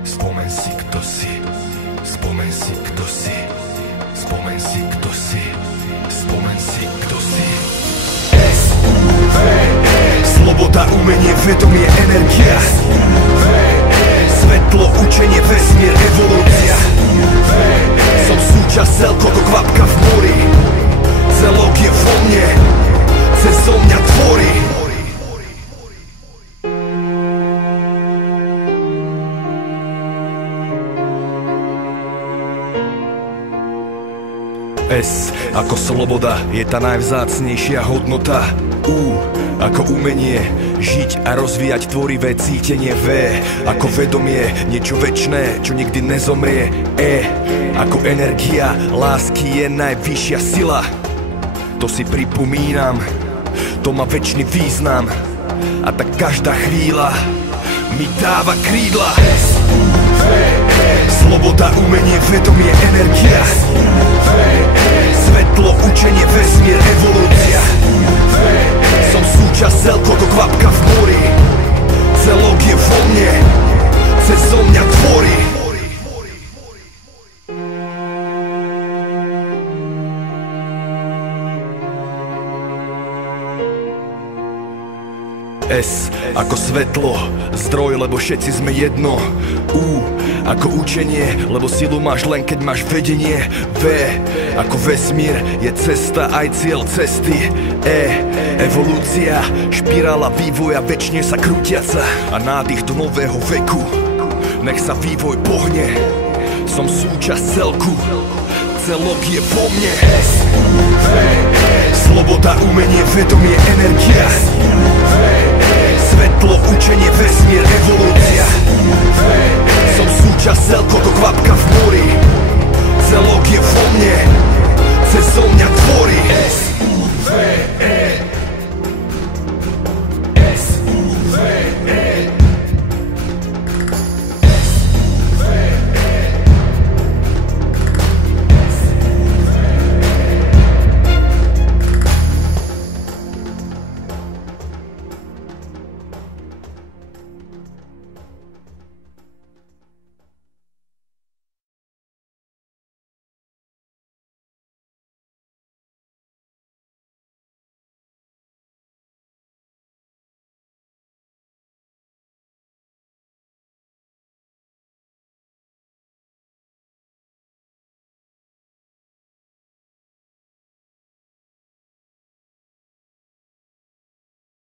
Spomeň si, kto si. Spomeň si, kto si. Spomeň si, kto si. Spomeň si, kto si. S-U-V-E. Sloboda, umenie, vedomie, energia. Svetlo, učenie, vesmír, evolúcia. Som súčasť celko, ako kvapka v mori. Celok je vo mne, cezo mňa tvorí. S ako sloboda je tá najvzácnejšia hodnota. U ako umenie žiť a rozvíjať tvorivé cítenie. V ako vedomie, niečo večné, čo nikdy nezomrie. E ako energia lásky je najvyššia sila. To si pripomínam, to má večný význam. A tak každá chvíľa mi dáva krídla. Sloboda, umenie, vedomie, energia. Svetlo, učenie, vesmír, evolúcia. Som súčasť celko, ako kvapka v mori. Celok je vo mne, cezo mňa tvorí. S ako svetlo, zdroj, lebo všetci sme jedno. U ako učenie, lebo silu máš len keď máš vedenie. V ako vesmír je cesta aj cieľ cesty. E evolúcia, špirála vývoja večne sa krútiaca. A nádych do nového veku, nech sa vývoj pohne. Som súčasť celku, celok je vo mne. Sloboda, umenie, vedomie, energia. Svetlo, učenie, vesmír, evolúcia.